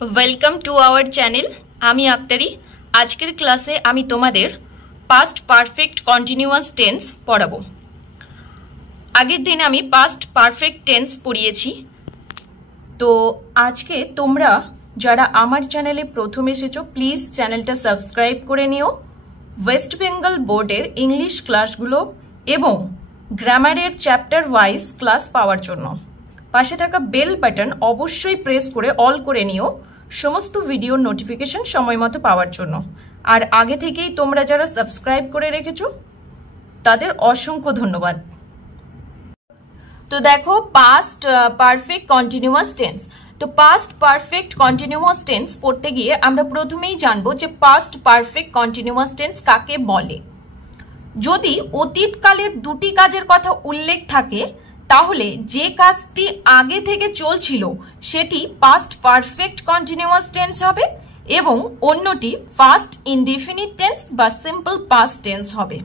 Welcome to our channel. आमी आक्तारी। आजकेर क्लासे आमी तोमादेर पास्ट पारफेक्ट कन्टिन्यूअस टेंस पढ़ाबो। आगेर दिन आमी पास्ट पारफेक्ट टेंस पढ़िएछि। तो आजके तोमरा जारा आमार चैनेले प्रथम एसेछो प्लिज चैनलटा सबस्क्राइब करे निओ। वेस्ट बेंगल बोर्डेर इंग्लिश क्लासगुलो एबं ग्रामारेर चैप्टार वाइज क्लास पाওয়ার জন্য पाशे थाका बेल बाटन अवश्यई प्रेस करे अल करे निओ समस्त भिडियोर नोटिफिकेशन समय मतो पाওয়ার জন্য। আর আগে থেকেই তোমরা যারা সাবস্ক্রাইব করে রেখেছো তাদের অসংখ্য ধন্যবাদ। তো দেখো পাস্ট পারফেক্ট কন্টিনিউয়াস টেন্স। তো পাস্ট পারফেক্ট কন্টিনিউয়াস টেন্স পড়তে গিয়ে আমরা প্রথমেই জানবো যে পাস্ট পারফেক্ট কন্টিনিউয়াস টেন্স কাকে বলে। যদি অতীতকালের দুটি কাজের কথা উল্লেখ থাকে তাহলে যে কাজটি আগে থেকে চলছিল সেটি পাস্ট পারফেক্ট কন্টিনিউয়াস টেন্স হবে এবং অন্যটি পাস্ট ইনডিফিনিট টেন্স বা সিম্পল পাস্ট টেন্স হবে।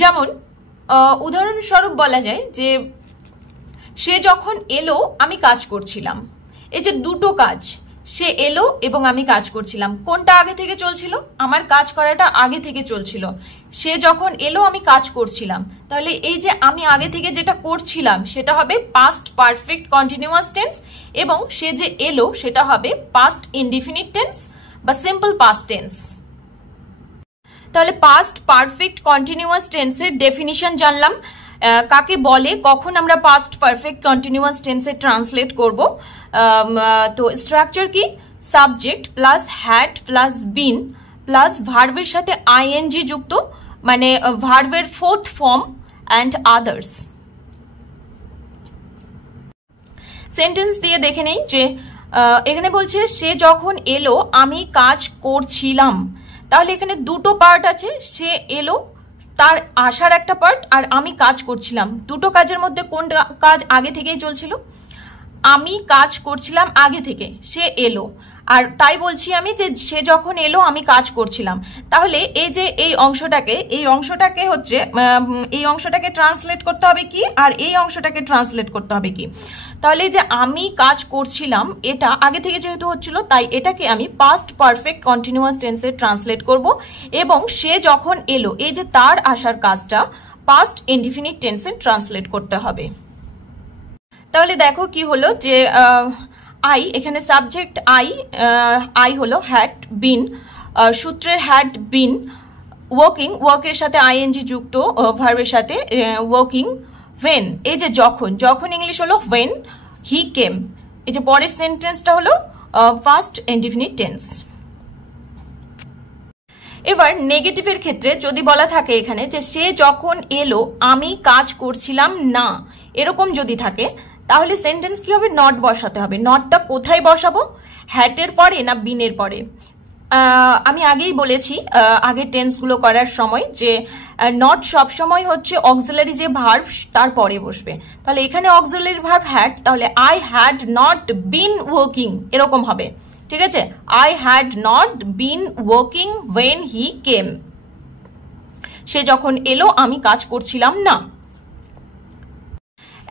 যেমন উদাহরণস্বরূপ বলা যায় যে সে যখন এলো আমি কাজ করছিলাম। এই যে দুটো কাজ, সে এলো এবং আমি কাজ করছিলাম, কোনটা আগে থেকে চলছিল? আমার কাজ করাটা আগে থেকে চলছিল। সে যখন এলো আমি কাজ করছিলাম, তাহলে এই যে আমি আগে থেকে যেটা করছিলাম সেটা হবে পাস্ট পারফেক্ট কন্টিনিউয়াস টেন্স এবং সে যে এলো সেটা হবে পাস্ট ইনডিফিনিট টেন্স বা সিম্পল পাস্ট টেন্স। তাহলে পাস্ট পারফেক্ট কন্টিনিউয়াস টেন্সের ডেফিনিশন জানলাম, কাকে বলে, কখন আমরা পাস্ট পারফেক্ট কন্টিনিউয়াস টেন্সে ট্রান্সলেট করব। তো স্ট্রাকচার কি? Subject plus had plus been plus ভার্বের সাথে আইএনজি যুক্ত, মানে ভার্বের fourth form and others. Sentence দিয়ে দেখে নেই যে এখানে বলছে সে যখন এলো আমি কাজ করছিলাম। তাহলে এখানে দুটো পার্ট আছে, সে এলো তার আসার একটা পার্ট আর আমি কাজ করছিলাম। দুটো কাজের মধ্যে কোন কাজ আগে থেকেই চলছিল? আমি কাজ করছিলাম আগে থেকে, সে এলো, আর তাই বলছি আমি যে সে যখন এলো আমি কাজ করছিলাম। তাহলে এই যে এই অংশটাকে হচ্ছে এই অংশটাকে ট্রান্সলেট করতে হবে কি, আর এই অংশটাকে ট্রান্সলেট করতে হবে কি। তাহলে যে আমি কাজ করছিলাম এটা আগে থেকে যেহেতু হচ্ছিল তাই এটাকে আমি পাস্ট পারফেক্ট কন্টিনিউয়াস টেন্সে ট্রান্সলেট করব এবং সে যখন এলো এই যে তার আসার কাজটা পাস্ট ইনডিফিনিট টেন্সে ট্রান্সলেট করতে হবে। তাহলে দেখো কি হলো যে আই, এখানে সাবজেক্ট আই হলো হ্যাড বিন, সূত্রের হ্যাড বিন, ওয়ার্কিং, ওয়ার্কের সাথে আইএনজি যুক্ত ভার্বের সাথে ওয়ার্কিং, when, এই যে যখন ইংলিশ হলো when he came। এই যে পরের সেন্টেন্সটা হলো পাস্ট ইনডিফিনিট টেন্স। এবার নেগেটিভের ক্ষেত্রে যদি বলা থাকে এখানে যে সে যখন এলো আমি কাজ করছিলাম না, এরকম যদি থাকে তাহলে সেন্টেন্স কি হবে? নট বসাতে হবে। নটটা কোথায় বসাবো? হ্যাটের পরে না বিনের পরে? আমি আগেই বলেছি আগের টেন্সগুলো করার সময় যে নট সবসময় হচ্ছে অক্সিলারি যে ভার্ব তার পরে বসবে। তাহলে এখানে অক্সিলারি ভার্ব হ্যাড, তাহলে I had not been working এরকম হবে, ঠিক আছে? I had not been working when he came. সে যখন এলো আমি কাজ করছিলাম না।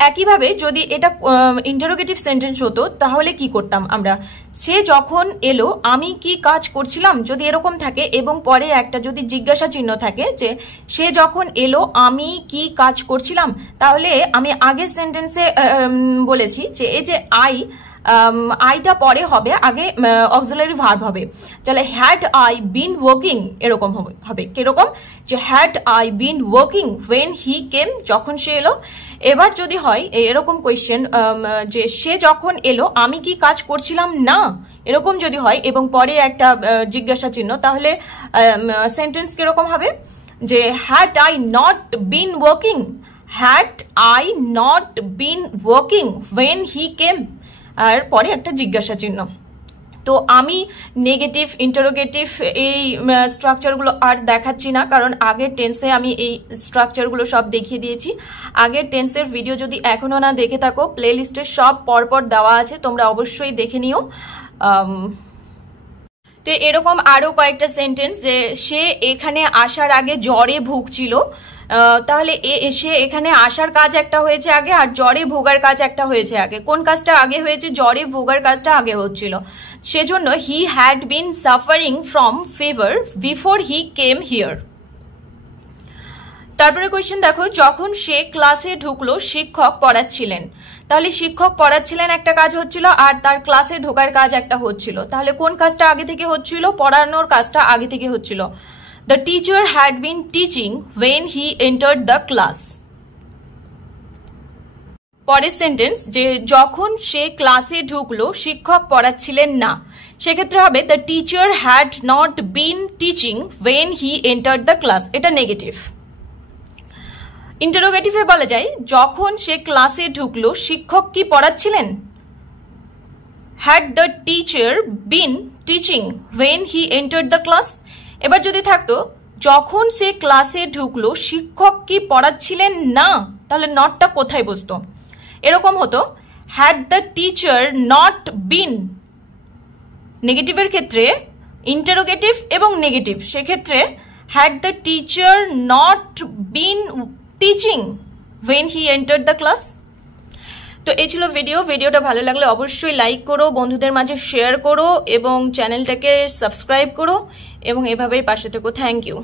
একইভাবে যদি এটা ইন্টারোগেটিভ সেন্টেন্স হতো তাহলে কি করতাম আমরা? সে যখন এলো আমি কি কাজ করছিলাম যদি এরকম থাকে এবং পরে একটা যদি জিজ্ঞাসা চিহ্ন থাকে যে সে যখন এলো আমি কি কাজ করছিলাম, তাহলে আমি আগের সেন্টেন্সে বলেছি যে এই যে আইটা পরে হবে, আগে অক্সিলারি ভার্ব হবে। তাহলে হ্যাড আই বিন ওয়ার্কিং এরকম হবে কিরকম? যে had I been working when he came, যখন সে এলো। এবার যদি হয় এরকম কোয়েশ্চেন যে সে যখন এলো আমি কি কাজ করছিলাম না, এরকম যদি হয় এবং পরে একটা জিজ্ঞাসা চিহ্ন, তাহলে সেন্টেন্স কিরকম হবে? যে had I not been working, had I not been working when he came, আর পরে একটা জিজ্ঞাসা চিহ্ন। তো আমি নেগেটিভ ইন্টারোগেটিভ এই স্ট্রাকচারগুলো আর দেখাচ্ছি না, কারণ আগের টেন্সে আমি এই স্ট্রাকচারগুলো সব দেখিয়ে দিয়েছি। আগের টেন্সের ভিডিও যদি এখনো না দেখে থাকো প্লে লিস্টে সব পরপর দেওয়া আছে, তোমরা অবশ্যই দেখে নিও। তো এরকম আরো কয়েকটা সেন্টেন্স যে সে এখানে আসার আগে জ্বরে ভুগছিল, তাহলে সে এখানে আসার কাজ একটা হয়েছে আগে, আর জ্বরে ভোগার কাজ একটা হয়েছে আগে। কোন কাজটা আগে হয়েছে? জ্বরে ভোগার কাজটা আগে হচ্ছিল। সেজন্য he had been suffering from fever before he came here. তারপরে কোয়েশ্চেন দেখো, যখন সে ক্লাসে ঢুকলো শিক্ষক পড়াচ্ছিলেন। তাহলে শিক্ষক পড়াচ্ছিলেন একটা কাজ হচ্ছিল, আর তার ক্লাসে ঢোকার কাজ একটা হচ্ছিল। তাহলে কোন কাজটা আগে থেকে হচ্ছিল? পড়ানোর কাজটা আগে থেকে হচ্ছিল। The teacher had been teaching when he entered the class. পরের সেন্টেন্স, যে যখন সে ক্লাসে ঢুকলো শিক্ষক পড়াচ্ছিলেন না। সেক্ষেত্রে হবে the teacher had not been teaching when he entered the class. এটা নেগেটিভ। ইন্টারোগেটিভে বলা যায় যখন সে ক্লাসে ঢুকলো শিক্ষক কি পড়াচ্ছিলেন? had the teacher been teaching when he entered the class? এবার যদি থাকতো যখন সে ক্লাসে ঢুকলো শিক্ষক কি পড়াচ্ছিলেন না, তাহলে নটটা কোথায় বসতো? এরকম হতো had the teacher not been। নেগেটিভের ক্ষেত্রে ইন্টারোগেটিভ এবং নেগেটিভ, সেক্ষেত্রে had the teacher not been teaching when he entered the class। তো এই ছিল ভিডিওটা ভালো লাগলে অবশ্যই লাইক করো, বন্ধুদের মাঝে শেয়ার করো এবং চ্যানেলটাকে সাবস্ক্রাইব করো এবং এভাবেই পাশে থেকো। Thank you.